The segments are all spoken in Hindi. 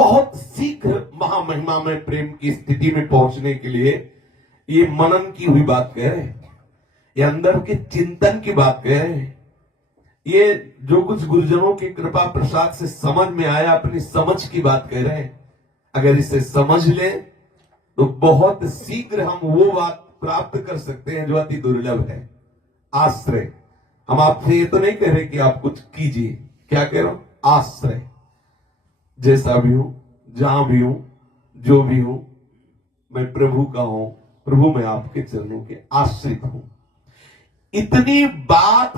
बहुत शीघ्र महामहिमा में प्रेम की स्थिति में पहुंचने के लिए ये मनन की हुई बात कह रहे हैं, ये अंदर के चिंतन की बात कह रहे हैं। ये जो कुछ गुरुजनों की कृपा प्रसाद से समझ में आया, अपनी समझ की बात कह रहे हैं। अगर इसे समझ लें तो बहुत शीघ्र हम वो बात प्राप्त कर सकते हैं जो अति दुर्लभ है, आश्रय। हम आपसे ये तो नहीं कह रहे कि आप कुछ कीजिए, क्या कह रहा हूं? आश्रय। जैसा भी हूं, जहां भी हूं, जो भी हूं, मैं प्रभु का हूं, प्रभु मैं आपके चरणों के आश्रित हूं। इतनी बात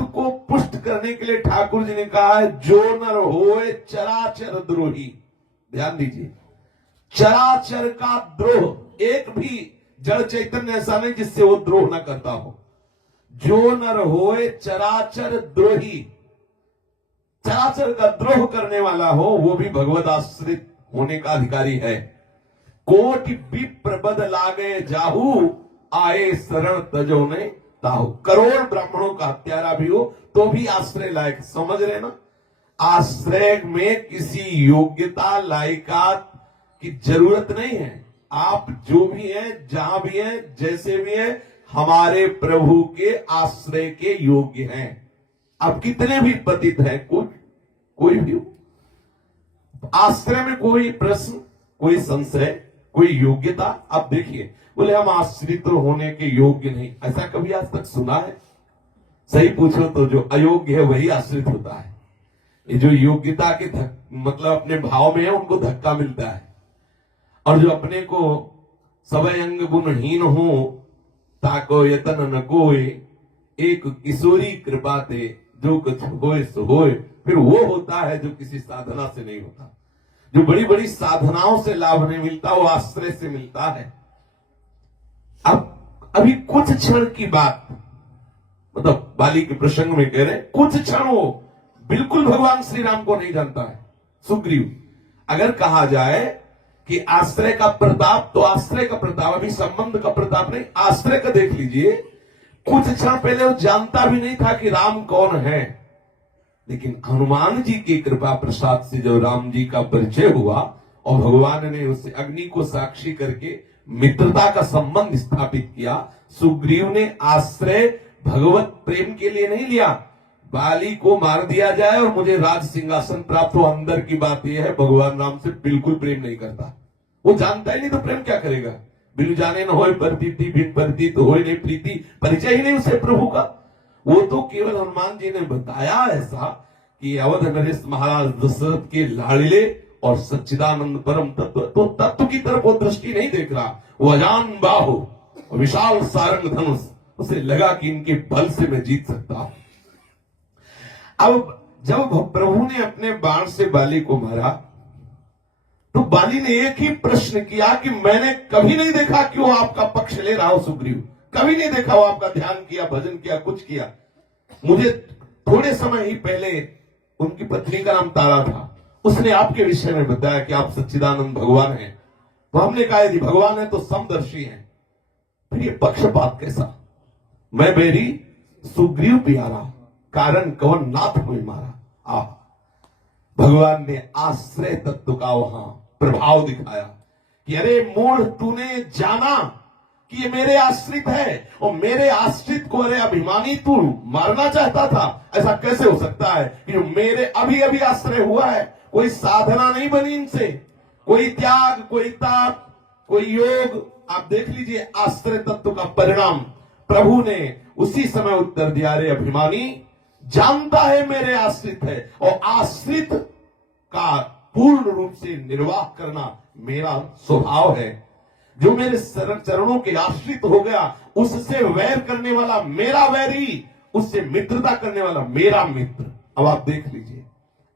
को पुष्ट करने के लिए ठाकुर जी ने कहा है, जो नर होए चराचर द्रोही। ध्यान दीजिए, चराचर का द्रोह, एक भी जड़ चैतन्य ऐसा नहीं जिससे वो द्रोह ना करता हो। जो नर होए चराचर द्रोही, चराचर का द्रोह करने वाला हो, वो भी भगवत आश्रित होने का अधिकारी है। कोटि विप्र बद लागे जाहू, आए शरण तजो ने ताहू। करोड़ ब्राह्मणों का हत्यारा भी हो तो भी आश्रय लायक। समझ रहे ना? आश्रय में किसी योग्यता लायकात की जरूरत नहीं है। आप जो भी हैं, जहां भी हैं, जैसे भी हैं, हमारे प्रभु के आश्रय के योग्य हैं। आप कितने भी पतित हैं, कोई भी हो, आश्रय में कोई प्रश्न, कोई संशय, कोई योग्यता आप देखिए। बोले हम आश्रित होने के योग्य नहीं, ऐसा कभी आज तक सुना है? सही पूछो तो जो अयोग्य है वही आश्रित होता है। ये जो योग्यता के मतलब अपने भाव में है, उनको धक्का मिलता है। और जो अपने को सबय अंग गुणहीन हो, ताको यतन न कोय, एक किशोरी कृपा ते, जो कुछ होए सो होए। फिर वो होता है जो किसी साधना से नहीं होता। जो बड़ी बड़ी साधनाओं से लाभ नहीं मिलता, वो आश्रय से मिलता है। अब अभी कुछ क्षण की बात, मतलब बाली के प्रसंग में कह रहे हैं, कुछ क्षण वो बिल्कुल भगवान श्री राम को नहीं जानता है, सुग्रीव। अगर कहा जाए कि आश्रय का प्रताप, तो आश्रय का प्रताप, अभी संबंध का प्रताप नहीं, आश्रय का देख लीजिए। कुछ क्षण पहले वो जानता भी नहीं था कि राम कौन है, लेकिन हनुमान जी की कृपा प्रसाद से जब राम जी का परिचय हुआ और भगवान ने उसे अग्नि को साक्षी करके मित्रता का संबंध स्थापित किया, सुग्रीव ने आश्रय भगवत प्रेम के लिए नहीं लिया। बाली को मार दिया जाए और मुझे राज सिंहासन प्राप्त हो, अंदर की बात यह है, भगवान राम से बिल्कुल प्रेम नहीं करता। वो जानता ही नहीं तो प्रेम क्या करेगा? बिनु जाने न होए प्रतीति, बिन प्रतीत होए नहीं प्रीति। परिचय ही नहीं उसे प्रभु का। वो तो केवल हनुमान जी ने बताया ऐसा कि अवध नरेश महाराज दशरथ के लाड़ले और सच्चिदानंद परम तत्व, तो तत्व की तरफ वो दृष्टि नहीं देख रहा। वो अजान बाहु, विशाल सारंग धनुष, उसे लगा कि इनके बल से मैं जीत सकता हूं। अब जब प्रभु ने अपने बाण से बाली को मारा, तो बाली ने एक ही प्रश्न किया कि मैंने कभी नहीं देखा कि वो आपका पक्ष ले रहा हो सुग्रीव, कभी नहीं देखा वो आपका ध्यान किया, भजन किया, कुछ किया। मुझे थोड़े समय ही पहले उनकी पत्नी का नाम तारा था, उसने आपके विषय में बताया कि आप सच्चिदानंद भगवान हैं। तो हमने कहा यदि भगवान है तो समदर्शी हैं, फिर ये पक्षपात कैसा? मैं बेरी सुग्रीव प्यारा, कारण कवन नाथ में मारा। भगवान ने आश्रय तत्व का वहां प्रभाव दिखाया कि अरे मूढ़, तूने जाना कि ये मेरे आश्रित है, और मेरे आश्रित को अरे अभिमानी तू मारना चाहता था। ऐसा कैसे हो सकता है कि जो मेरे अभी अभी आश्रय हुआ है, कोई साधना नहीं बनी इनसे, कोई त्याग, कोई ताप, कोई योग। आप देख लीजिए आश्रय तत्व का परिणाम। प्रभु ने उसी समय उत्तर दिया, रे अभिमानी, जानता है मेरे आश्रित है, और आश्रित का पूर्ण रूप से निर्वाह करना मेरा स्वभाव है। जो मेरे चरणों के आश्रित हो गया, उससे वैर करने वाला मेरा वैरी, उससे मित्रता करने वाला मेरा मित्र। अब आप देख लीजिए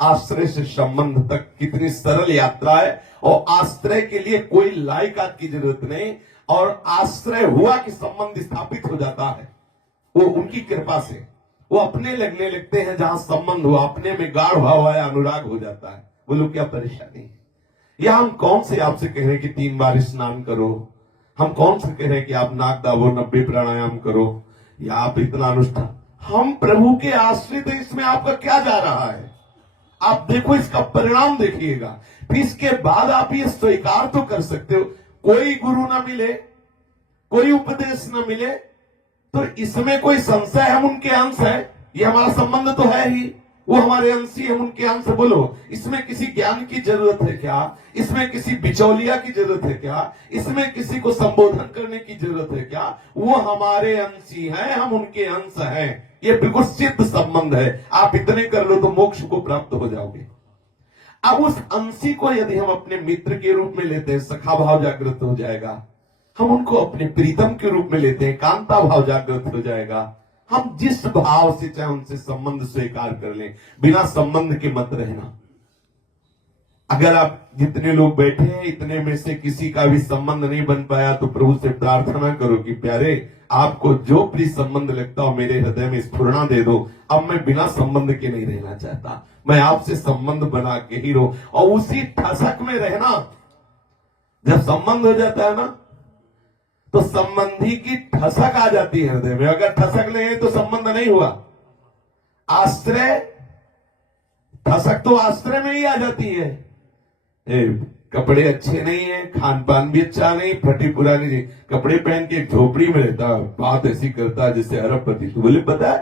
आश्रय से संबंध तक कितनी सरल यात्रा है, और आश्रय के लिए कोई लायकात की जरूरत नहीं, और आश्रय हुआ कि संबंध स्थापित हो जाता है। वो उनकी कृपा से वो अपने लगने लगते हैं, जहां संबंध हुआ अपने में गाढ़ भाव आया, अनुराग हो जाता है। बोलो क्या परेशानी है? या हम कौन से आपसे कह रहे हैं कि 3 बार स्नान करो, हम कौन से कह रहे हैं कि आप नाक दाबो, 90 प्राणायाम करो, या आप इतना अनुष्ठान। हम प्रभु के आश्रित हैं, इसमें आपका क्या जा रहा है? आप देखो, इसका परिणाम देखिएगा। फिर इसके बाद आप ये स्वीकार तो कर सकते हो, कोई गुरु ना मिले, कोई उपदेश ना मिले, तो इसमें कोई संशय हम उनके अंश है, ये हमारा संबंध तो है ही, वो हमारे अंशी हम उनके अंश। बोलो, इसमें किसी ज्ञान की जरूरत है क्या? इसमें किसी बिचौलिया की जरूरत है क्या? इसमें किसी को संबोधन करने की जरूरत है क्या? वो हमारे अंशी हैं, हम उनके अंश हैं। ये बिल्कुल सिद्ध संबंध है। आप इतने कर लो तो मोक्ष को प्राप्त हो जाओगे। अब उस अंशी को यदि हम अपने मित्र के रूप में लेते हैं, सखा भाव जागृत हो जाएगा। हम उनको अपने प्रीतम के रूप में लेते हैं, कांता भाव जागृत हो जाएगा। हम जिस भाव से चाहे उनसे संबंध स्वीकार कर लें, बिना संबंध के मत रहना। अगर आप जितने लोग बैठे हैं, इतने में से किसी का भी संबंध नहीं बन पाया, तो प्रभु से प्रार्थना करो कि प्यारे, आपको जो प्रिय संबंध लगता हो मेरे हृदय में स्फुरना दे दो। अब मैं बिना संबंध के नहीं रहना चाहता, मैं आपसे संबंध बना के ही रहूं। और उसी ठसक में रहना। जब संबंध हो जाता है ना, तो संबंधी की ठसक आ जाती है हृदय में। अगर ठसक नहीं है तो संबंध नहीं हुआ। आश्रय, ठसक तो आश्रय में ही आ जाती है। कपड़े अच्छे नहीं है, खान पान भी अच्छा नहीं, फटी पुरानी कपड़े पहन के झोपड़ी में रहता, बात ऐसी करता जैसे अरबपति। तो बोले पता है,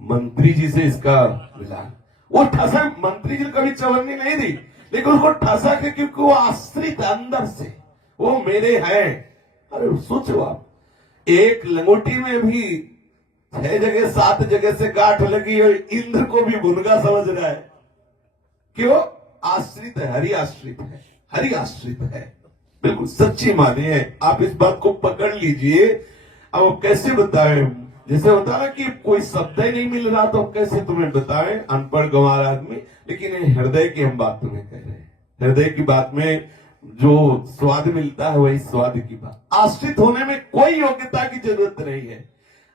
मंत्री जी से इसका मिला। वो ठसक मंत्री जी ने कभी चवन्नी नहीं दी, लेकिन उसको ठसक है क्योंकि वो आश्रित अंदर से, वो मेरे हैं। अरे सोचो आप, एक लंगोटी में भी 6 जगह 7 जगह से गांठ लगी और इंद्र को भी भुनगा समझ रहा है। क्यों? आश्रित है, हरि आश्रित है, हरि आश्रित है। बिल्कुल सच्ची माने है। आप इस बात को पकड़ लीजिए। अब कैसे बताएं? जैसे होता ना कि कोई शब्द ही नहीं मिल रहा, तो कैसे तुम्हें बताएं, अनपढ़ गंवार आदमी। लेकिन हृदय की हम बात तुम्हें कह रहे हैं। हृदय की बात में जो स्वाद मिलता है वही स्वाद की बात। आश्रित होने में कोई योग्यता की जरूरत नहीं है।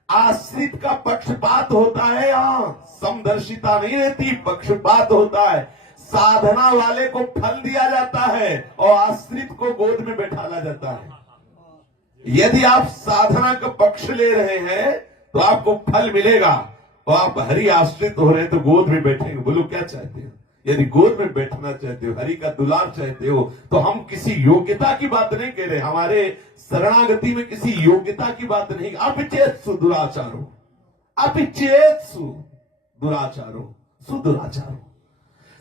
आश्रित का पक्षपात होता है, यहां समदर्शिता नहीं रहती, पक्षपात होता है। साधना वाले को फल दिया जाता है और आश्रित को गोद में बैठाला जाता है। यदि आप साधना का पक्ष ले रहे हैं तो आपको फल मिलेगा, और आप हरि आश्रित हो रहे हैं तो गोद में बैठेंगे। बोलो क्या चाहते हो? यदि गोद में बैठना चाहते हो, हरि का दुलार चाहते हो, तो हम किसी योग्यता की बात नहीं कह रहे। हमारे शरणागति में किसी योग्यता की बात नहीं। अपिचेत्सु दुराचारो, अपिचेत्सु दुराचारो, सुदुराचारो,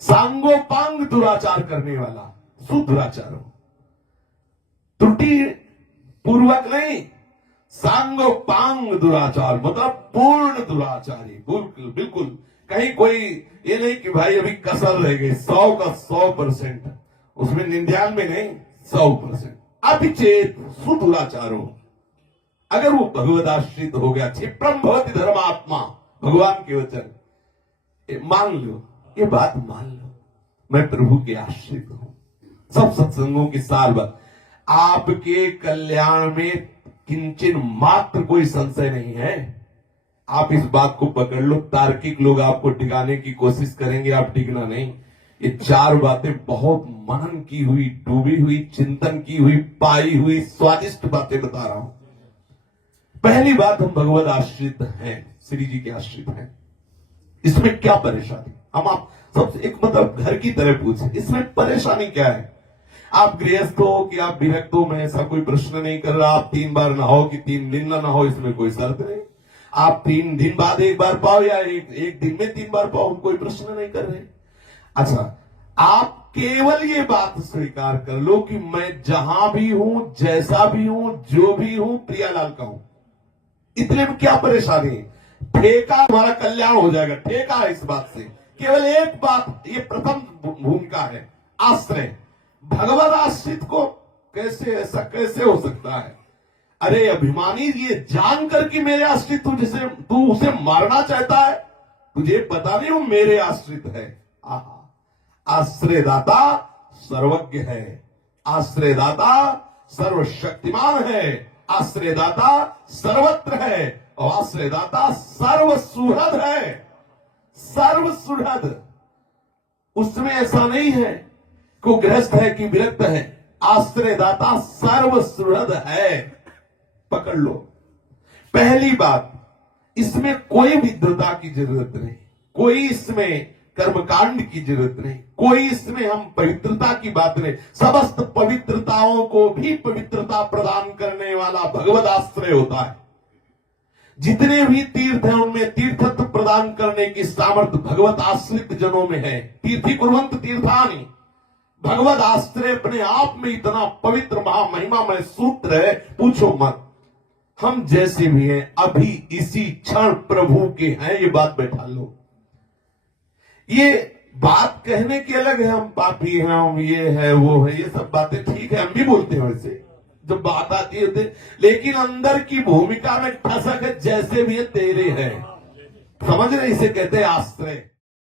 सांगोपांग दुराचार करने वाला सुदुराचारो। त्रुटि पूर्वक नहीं, सांगोपांग दुराचार मतलब पूर्ण दुराचारी। बिल्कुल बिल्कुल, कहीं कोई ये नहीं कि भाई अभी कसर रह गई, 100 का 100%, उसमें 99 नहीं, 100%। अभिचेत सुदुराचारो। अगर वो भगवदाश्रित हो गया, क्षिप्रम भवति धर्मात्मा, भगवान के वचन मान लो, ये बात मान लो, मैं प्रभु के आश्रित हूं। सब सत्संगों की सार बात, आपके कल्याण में किंचन मात्र कोई संशय नहीं है। आप इस बात को पकड़ लो। तार्किक लोग आपको टिकाने की कोशिश करेंगे, आप टिकना नहीं। ये 4 बातें बहुत मनन की हुई, डूबी हुई, चिंतन की हुई, पाई हुई स्वादिष्ट बातें बता रहा हूं। पहली बात, हम भगवत आश्रित हैं, श्री जी के आश्रित हैं। इसमें क्या परेशानी? हम आप सबसे एक मतलब घर की तरह पूछे, इसमें परेशानी क्या है? आप गृहस्थ हो कि आप विरक्त हो, मैं ऐसा कोई प्रश्न नहीं कर रहा। आप 3 बार नहाओ कि 3 दिन ना नहाओ, इसमें कोई शर्त नहीं। आप 3 दिन बाद 1 बार पाओ या एक दिन में 3 बार पाओ, हम कोई प्रश्न नहीं कर रहे। अच्छा, आप केवल ये बात स्वीकार कर लो कि मैं जहां भी हूं, जैसा भी हूं, जो भी हूं, प्रियालाल का हूं। इतने में क्या परेशानी है? ठेका हमारा कल्याण हो जाएगा, ठेका है इस बात से। केवल एक बात, ये प्रथम भूमिका है, आश्रय। भगवत आश्रित को कैसे, ऐसा कैसे हो सकता है? अरे अभिमानी, ये जानकर कि मेरे आश्रित तू, जिसे तू उसे मारना चाहता है, तुझे पता नहीं वो मेरे आश्रित है। आश्रयदाता सर्वज्ञ है, आश्रयदाता सर्वशक्तिमान है, आश्रयदाता सर्वत्र है, और आश्रयदाता सर्वसुहृद है। सर्वसुहृद, उसमें ऐसा नहीं है को गृहस्थ है कि विरक्त है। आश्रयदाता सर्वसुहृद है। पकड़ लो। पहली बात, इसमें कोई विद्वता की जरूरत नहीं, कोई इसमें कर्मकांड की जरूरत नहीं, कोई इसमें हम पवित्रता की बात नहीं। समस्त पवित्रताओं को भी पवित्रता प्रदान करने वाला भगवद आश्रय होता है। जितने भी तीर्थ हैं उनमें तीर्थत्व प्रदान करने की सामर्थ्य भगवत आश्रित जनों में है। तीर्थी कुर्वंत तीर्थानि, भगवत आश्रय अपने आप में इतना पवित्र महामहिमामय सूत्र है, पूछो मत। हम जैसे भी हैं अभी इसी क्षण प्रभु के हैं, ये बात बैठा लो। ये बात कहने की अलग है, हम पापी हैं, हम ये है वो है, ये सब बातें ठीक है, हम भी बोलते हैं वैसे जब बात आती है, लेकिन अंदर की भूमिका में ठसक है, जैसे भी है तेरे हैं। समझ रहे, इसे कहते हैं आश्रय।